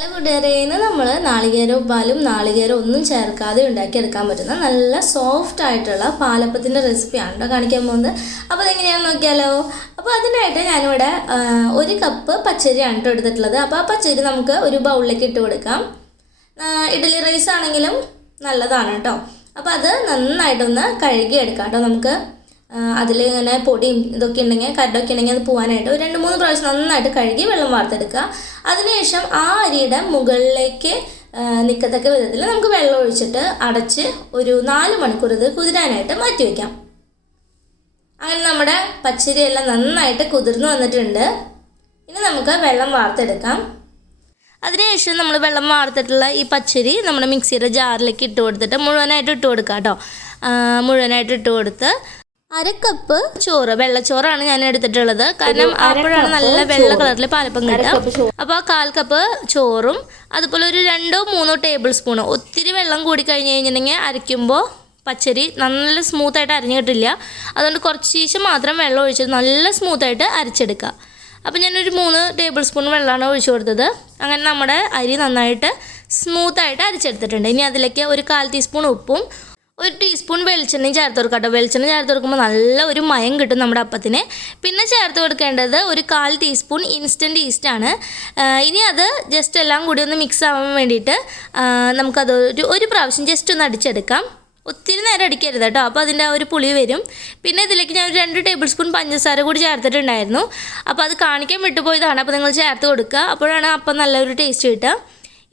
Hello കൂട്ടുകാരെ, ഇന്ന് നമ്മൾ നാളികേരവും പാലും നാളികേരം ഒന്നും ചേർക്കാതെ ഉണ്ടാക്കിയെടുക്കാൻ പറ്റുന്ന നല്ല സോഫ്റ്റ് ആയിട്ടുള്ള പാലപ്പത്തിൻ്റെ റെസിപ്പിയാണ് കേട്ടോ കാണിക്കാൻ പോകുന്നത്. അപ്പോൾ അതെങ്ങനെയാണെന്ന് നോക്കിയാലോ. അപ്പോൾ അതിനായിട്ട് ഞാനിവിടെ 1 കപ്പ് പച്ചരിയാണ് കേട്ടോ എടുത്തിട്ടുള്ളത്. അപ്പോൾ ആ പച്ചരി നമുക്ക് ഒരു ബൗളിലേക്ക് ഇട്ട് കൊടുക്കാം. ഇഡ്ഡലി റൈസ് ആണെങ്കിലും നല്ലതാണ് കേട്ടോ. അപ്പോൾ അത് നന്നായിട്ടൊന്ന് കഴുകിയെടുക്കാം കേട്ടോ. നമുക്ക് അതിൽ ഇങ്ങനെ പൊടിയും ഇതൊക്കെ ഉണ്ടെങ്കിൽ കരടൊക്കെ ഉണ്ടെങ്കിൽ അത് പോകാനായിട്ട് ഒരു 2-3 പ്രാവശ്യം നന്നായിട്ട് കഴുകി വെള്ളം വാർത്തെടുക്കുക. അതിനുശേഷം ആ അരിയുടെ മുകളിലേക്ക് നിൽക്കത്തക്ക വിധത്തിൽ നമുക്ക് വെള്ളം ഒഴിച്ചിട്ട് അടച്ച് ഒരു 4 മണിക്കൂർ ഇത് കുതിരാനായിട്ട് മാറ്റി വയ്ക്കാം. അങ്ങനെ നമ്മുടെ പച്ചരിയെല്ലാം നന്നായിട്ട് കുതിർന്ന് വന്നിട്ടുണ്ട്. ഇനി നമുക്ക് വെള്ളം വാർത്തെടുക്കാം. അതിനുശേഷം നമ്മൾ വെള്ളം വാർത്തിട്ടുള്ള ഈ പച്ചരി നമ്മുടെ മിക്സിയുടെ ജാറിലേക്ക് ഇട്ട് കൊടുത്തിട്ട് മുഴുവനായിട്ട് ഇട്ട് കൊടുക്കാം കേട്ടോ. മുഴുവനായിട്ട് ഇട്ട് കൊടുത്ത് 1/2 കപ്പ് ചോറ്, വെള്ളച്ചോറാണ് ഞാൻ എടുത്തിട്ടുള്ളത്. കാരണം അപ്പോഴാണ് നല്ല വെള്ള കളറിൽ പാലപ്പം കിട്ടുക. അപ്പോൾ 1/4 കപ്പ് ചോറും അതുപോലെ ഒരു 2-3 ടേബിൾ സ്പൂൺ, ഒത്തിരി വെള്ളം കൂടി കഴിഞ്ഞ് കഴിഞ്ഞിട്ടുണ്ടെങ്കിൽ അരയ്ക്കുമ്പോൾ പച്ചരി നല്ല സ്മൂത്തായിട്ട് അരഞ്ഞു കിട്ടില്ല. അതുകൊണ്ട് കുറച്ച് മാത്രം വെള്ളം ഒഴിച്ചിട്ട് നല്ല സ്മൂത്തായിട്ട് അരച്ചെടുക്കുക. അപ്പോൾ ഞാനൊരു 3 ടേബിൾ സ്പൂൺ വെള്ളമാണ് ഒഴിച്ചു കൊടുത്തത്. അങ്ങനെ നമ്മുടെ അരി നന്നായിട്ട് സ്മൂത്തായിട്ട് അരച്ചെടുത്തിട്ടുണ്ട്. ഇനി അതിലേക്ക് ഒരു 1/4 ടീസ്പൂൺ ഉപ്പും 1 ടീസ്പൂൺ വെളിച്ചെണ്ണയും ചേർത്ത് കൊടുക്കാം കേട്ടോ. വെളിച്ചെണ്ണ ചേർത്ത് കൊടുക്കുമ്പോൾ നല്ല ഒരു മയം കിട്ടും നമ്മുടെ അപ്പത്തിന്. പിന്നെ ചേർത്ത് കൊടുക്കേണ്ടത് ഒരു 1/4 ടീസ്പൂൺ ഇൻസ്റ്റൻറ്റ് ഈസ്റ്റാണ്. ഇനി അത് ജസ്റ്റ് എല്ലാം കൂടി ഒന്ന് മിക്സ് ആവാൻ വേണ്ടിയിട്ട് നമുക്കത് ഒരു പ്രാവശ്യം ജസ്റ്റ് ഒന്ന് അടിച്ചെടുക്കാം. ഒത്തിരി നേരം അടിക്കരുത് കേട്ടോ, അപ്പോൾ അതിൻ്റെ ആ ഒരു പുളി വരും. പിന്നെ ഇതിലേക്ക് ഞാൻ ഒരു 2 ടേബിൾ സ്പൂൺ പഞ്ചസാര കൂടി ചേർത്തിട്ടുണ്ടായിരുന്നു. അപ്പോൾ അത് കാണിക്കാൻ വിട്ടുപോയതാണ്. അപ്പോൾ നിങ്ങൾ ചേർത്ത് കൊടുക്കുക, അപ്പോഴാണ് അപ്പം നല്ലൊരു ടേസ്റ്റ് കിട്ടുക.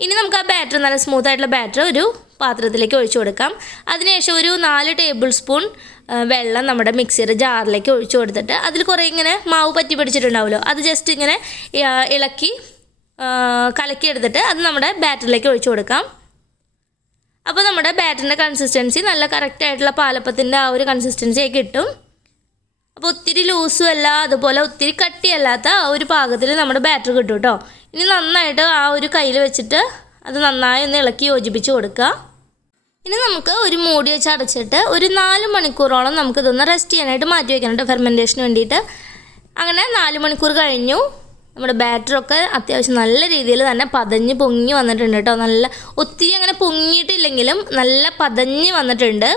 ഇനി നമുക്ക് ആ ബാറ്റർ, നല്ല സ്മൂത്തായിട്ടുള്ള ബാറ്റർ ഒരു പാത്രത്തിലേക്ക് ഒഴിച്ചു കൊടുക്കാം. അതിനുശേഷം ഒരു 4 ടേബിൾ സ്പൂൺ വെള്ളം നമ്മുടെ മിക്സിയുടെ ജാറിലേക്ക് ഒഴിച്ചു കൊടുത്തിട്ട് അതിൽ കുറേ ഇങ്ങനെ മാവ് പറ്റി പിടിച്ചിട്ടുണ്ടാവുമല്ലോ, അത് ജസ്റ്റ് ഇങ്ങനെ ഇളക്കി കലക്കി എടുത്തിട്ട് അത് നമ്മുടെ ബാറ്ററിലേക്ക് ഒഴിച്ചു കൊടുക്കാം. അപ്പോൾ നമ്മുടെ ബാറ്ററിൻ്റെ കൺസിസ്റ്റൻസി നല്ല കറക്റ്റായിട്ടുള്ള പാലപ്പത്തിൻ്റെ ആ ഒരു കൺസിസ്റ്റൻസി കിട്ടും. അപ്പോൾ ഒത്തിരി ലൂസും അല്ല, അതുപോലെ ഒത്തിരി കട്ടിയല്ലാത്ത ആ ഒരു പാകത്തിൽ നമ്മുടെ ബാറ്റർ കിട്ടും കേട്ടോ. ഇനി നന്നായിട്ട് ആ ഒരു കയ്യിൽ വെച്ചിട്ട് അത് നന്നായി ഒന്ന് ഇളക്കി യോജിപ്പിച്ച് കൊടുക്കുക. ഇനി നമുക്ക് ഒരു മൂടി വെച്ച് അടച്ചിട്ട് ഒരു 4 മണിക്കൂറോളം നമുക്കിതൊന്ന് റെസ്റ്റ് ചെയ്യാനായിട്ട് മാറ്റി വയ്ക്കണം കേട്ടോ, ഫെർമെൻറ്റേഷന് വേണ്ടിയിട്ട്. അങ്ങനെ 4 മണിക്കൂർ കഴിഞ്ഞു. നമ്മുടെ ബാറ്ററൊക്കെ അത്യാവശ്യം നല്ല രീതിയിൽ തന്നെ പതഞ്ഞ് പൊങ്ങി വന്നിട്ടുണ്ട് കേട്ടോ. നല്ല ഒത്തിരി അങ്ങനെ പൊങ്ങിയിട്ടില്ലെങ്കിലും നല്ല പതഞ്ഞ് വന്നിട്ടുണ്ട്.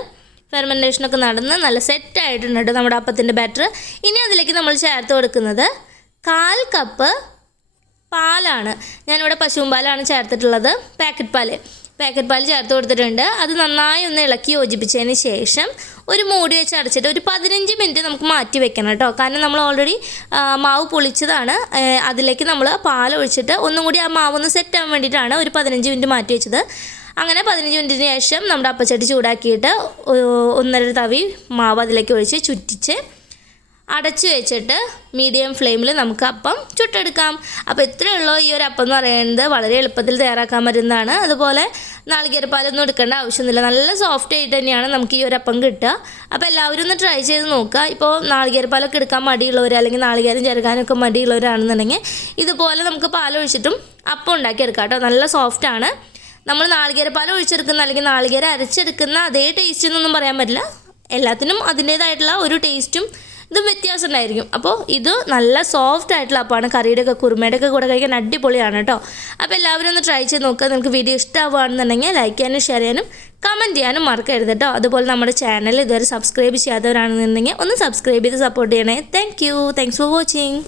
ഫെർമെൻറ്റേഷനൊക്കെ നടന്ന് നല്ല സെറ്റായിട്ടുണ്ട് കേട്ടോ നമ്മുടെ അപ്പത്തിൻ്റെ ബാറ്റർ. ഇനി അതിലേക്ക് നമ്മൾ ചേർത്ത് കൊടുക്കുന്നത് 1/4 കപ്പ് പാലാണ്. ഞാനിവിടെ പശുവും പാലാണ് ചേർത്തിട്ടുള്ളത്, പാക്കറ്റ് പാൽ ചേർത്ത് കൊടുത്തിട്ടുണ്ട്. അത് നന്നായി ഒന്ന് ഇളക്കി യോജിപ്പിച്ചതിന് ശേഷം ഒരു മൂടി വെച്ച് അടച്ചിട്ട് ഒരു 15 മിനിറ്റ് നമുക്ക് മാറ്റി വെക്കണം കേട്ടോ. കാരണം നമ്മൾ ഓൾറെഡി മാവ് പൊളിച്ചതാണ്. അതിലേക്ക് നമ്മൾ പാൽ ഒഴിച്ചിട്ട് ഒന്നും കൂടി ആ മാവ് ഒന്ന് സെറ്റ് ആവാൻ വേണ്ടിയിട്ടാണ് ഒരു 15 മിനിറ്റ് മാറ്റി വെച്ചത്. അങ്ങനെ 15 മിനിറ്റിന് ശേഷം നമ്മുടെ അപ്പച്ചട്ടി ചൂടാക്കിയിട്ട് 1.5 തവി മാവ് അതിലേക്ക് ഒഴിച്ച് ചുറ്റിച്ച് അടച്ചു വെച്ചിട്ട് മീഡിയം ഫ്ലെയിമിൽ നമുക്ക് അപ്പം ചുട്ടെടുക്കാം. അപ്പോൾ ഇത്രയുള്ളൂ ഈ ഒരു അപ്പം എന്ന് പറയുന്നത്. വളരെ എളുപ്പത്തിൽ തയ്യാറാക്കാൻ പറ്റുന്നതാണ്. അതുപോലെ നാളികേരപ്പാലൊന്നും എടുക്കേണ്ട ആവശ്യമൊന്നുമില്ല. നല്ല സോഫ്റ്റ് ആയിട്ട് തന്നെയാണ് നമുക്ക് ഈ ഒരു അപ്പം കിട്ടുക. അപ്പോൾ എല്ലാവരും ഒന്ന് ട്രൈ ചെയ്ത് നോക്കുക. ഇപ്പോൾ നാളികേരപ്പാലൊക്കെ എടുക്കാൻ മടിയുള്ളവർ, അല്ലെങ്കിൽ നാളികേരം ചേർക്കാനൊക്കെ മടിയുള്ളവരാണെന്നുണ്ടെങ്കിൽ ഇതുപോലെ നമുക്ക് പാലൊഴിച്ചിട്ടും അപ്പം ഉണ്ടാക്കിയെടുക്കാം കേട്ടോ. നല്ല സോഫ്റ്റാണ്. നമ്മൾ നാളികേരപ്പാൽ ഒഴിച്ചെടുക്കുന്ന അല്ലെങ്കിൽ നാളികേരം അരച്ചെടുക്കുന്ന അതേ ടേസ്റ്റ് എന്നൊന്നും പറയാൻ പറ്റില്ല. എല്ലാത്തിനും അതിൻ്റേതായിട്ടുള്ള ഒരു ടേസ്റ്റും ഇതും വ്യത്യാസം ഉണ്ടായിരിക്കും. അപ്പോൾ ഇത് നല്ല സോഫ്റ്റ് ആയിട്ടുള്ള അപ്പമാണ്. കറിയുടെ ഒക്കെ കുറുമയുടെ ഒക്കെ കൂടെ കഴിക്കാൻ അടിപൊളിയാണ് കേട്ടോ. അപ്പോൾ എല്ലാവരും ഒന്ന് ട്രൈ ചെയ്ത് നോക്കുക. നിങ്ങൾക്ക് വീഡിയോ ഇഷ്ടമാവുകയാണെന്നുണ്ടെങ്കിൽ ലൈക്ക് ചെയ്യാനും ഷെയർ ചെയ്യാനും കമൻറ്റ് ചെയ്യാനും മറക്കരുത് കേട്ടോ. അതുപോലെ നമ്മുടെ ചാനൽ ഇതുവരെ സബ്സ്ക്രൈബ് ചെയ്യാത്തവരാണെന്നുണ്ടെങ്കിൽ ഒന്ന് സബ്സ്ക്രൈബ് ചെയ്ത് സപ്പോർട്ട് ചെയ്യണേ. Thanks for watching.